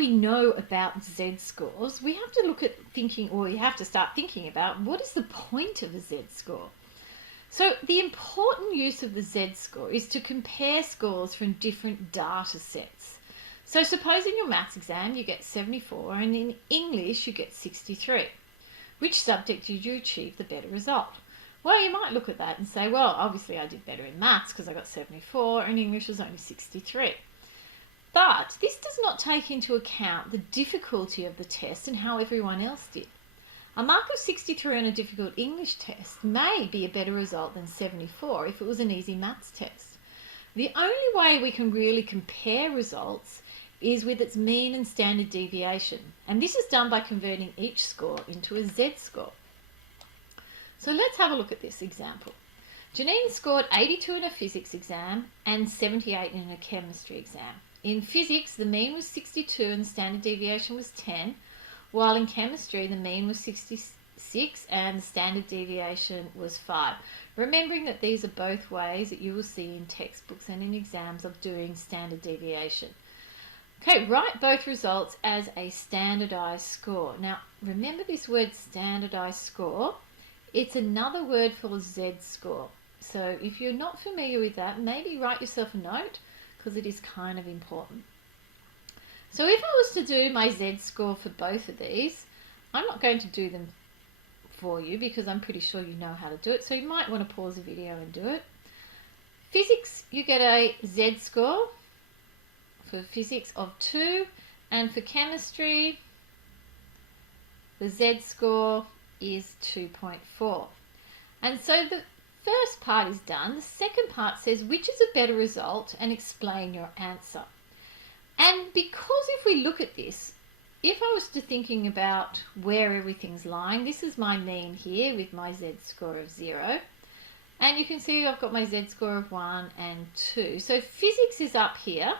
we know about z-scores, we have to look at thinking, or you have to start thinking about, what is the point of a z-score? So the important use of the z-score is to compare scores from different data sets. So suppose in your maths exam you get 74 and in English you get 63. Which subject did you achieve the better result? Well, you might look at that and say, well, obviously I did better in maths because I got 74 and English was only 63. But this does not take into account the difficulty of the test and how everyone else did. A mark of 63 on a difficult English test may be a better result than 74 if it was an easy maths test. The only way we can really compare results is with its mean and standard deviation, and this is done by converting each score into a z-score. So let's have a look at this example. Janine scored 82 in a physics exam and 78 in a chemistry exam. In physics, the mean was 62 and the standard deviation was 10, while in chemistry, the mean was 66 and the standard deviation was 5. Remembering that these are both ways that you will see in textbooks and in exams of doing standard deviation. Okay, write both results as a standardized score. Now, remember this word standardized score. It's another word for z-score. So if you're not familiar with that, maybe write yourself a note, because it is kind of important. So if I was to do my z-score for both of these, I'm not going to do them for you because I'm pretty sure you know how to do it, so you might want to pause the video and do it. Physics, you get a z-score for physics of 2, and for chemistry, the z-score is 2.4. And so the first part is done. The second part says which is a better result and explain your answer. And because if we look at this, if I was to thinking about where everything's lying, this is my mean here with my z-score of 0. And you can see I've got my z-score of 1 and 2. So physics is up here.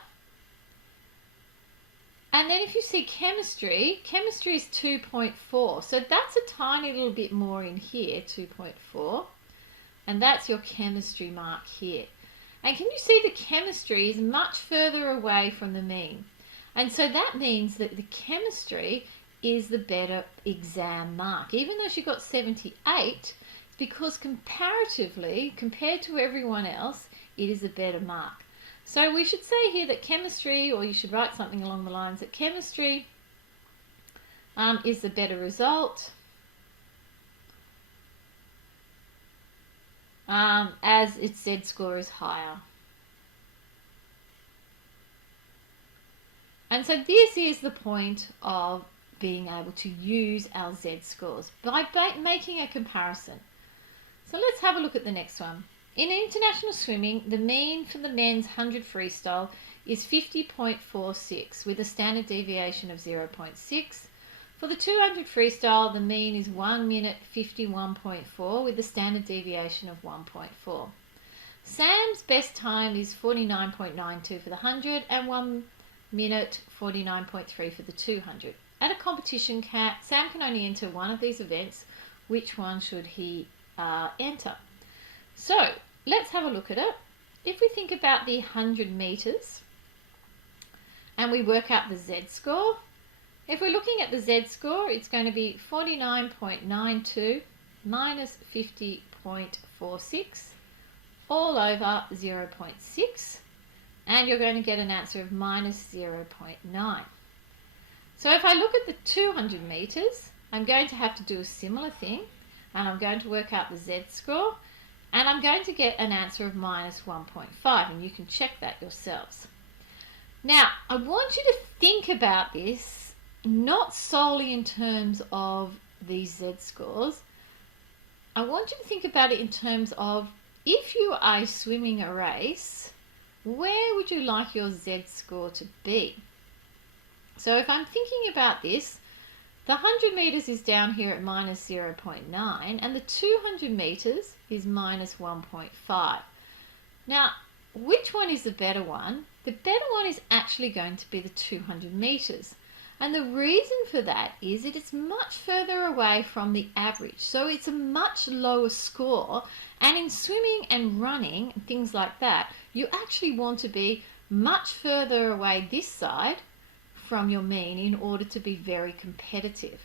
And then if you see chemistry, chemistry is 2.4. So that's a tiny little bit more in here, 2.4. And that's your chemistry mark here. And can you see the chemistry is much further away from the mean? And so that means that the chemistry is the better exam mark. Even though she got 78, it's because comparatively, compared to everyone else, it is a better mark. So we should say here that chemistry, or you should write something along the lines that chemistry is the better result, as its z-score is higher. And so this is the point of being able to use our z-scores by making a comparison. So let's have a look at the next one. In international swimming, the mean for the men's 100 freestyle is 50.46 with a standard deviation of 0.6. For the 200 freestyle, the mean is 1 minute 51.4 with a standard deviation of 1.4. Sam's best time is 49.92 for the 100 and 1 minute 49.3 for the 200. At a competition, Sam can only enter one of these events. Which one should he enter? So let's have a look at it. If we think about the 100 meters and we work out the z-score, if we're looking at the z-score, it's going to be 49.92 minus 50.46 all over 0.6, and you're going to get an answer of minus 0.9. So if I look at the 200 meters, I'm going to have to do a similar thing, and I'm going to work out the z-score, and I'm going to get an answer of minus 1.5, and you can check that yourselves. Now, I want you to think about this not solely in terms of these z-scores. I want you to think about it in terms of, if you are swimming a race, where would you like your z-score to be? So if I'm thinking about this, the 100 meters is down here at minus 0.9 and the 200 meters is minus 1.5. Now, which one is the better one? The better one is actually going to be the 200 meters. And the reason for that is that it's much further away from the average. So it's a much lower score. And in swimming and running and things like that, you actually want to be much further away this side from your mean in order to be very competitive.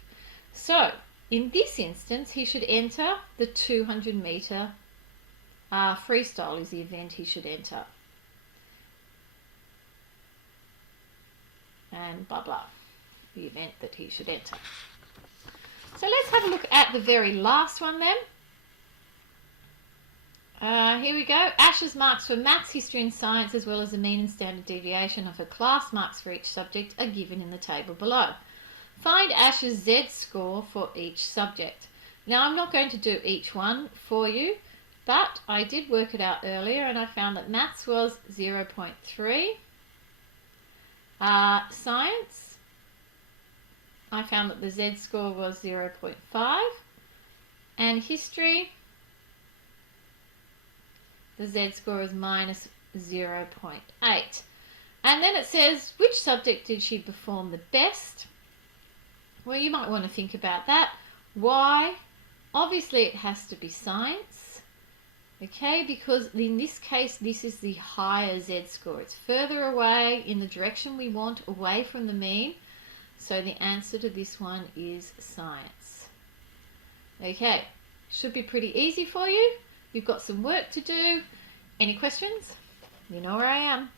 So in this instance, he should enter the 200 meter freestyle is the event he should enter. And blah blah, the event that he should enter. So let's have a look at the very last one then. Here we go. Ash's marks for maths, history and science, as well as the mean and standard deviation of her class marks for each subject, are given in the table below. Find Ash's Z-score for each subject. Now I'm not going to do each one for you, but I did work it out earlier and I found that maths was 0.3. Science, I found that the Z-score was 0.5. And history, the Z-score is minus 0.8. And then it says, which subject did she perform the best? Well, you might want to think about that. Why? Obviously, it has to be science. Okay, because in this case, this is the higher Z-score. It's further away in the direction we want, away from the mean. So the answer to this one is science. Okay, should be pretty easy for you. You've got some work to do. Any questions? You know where I am.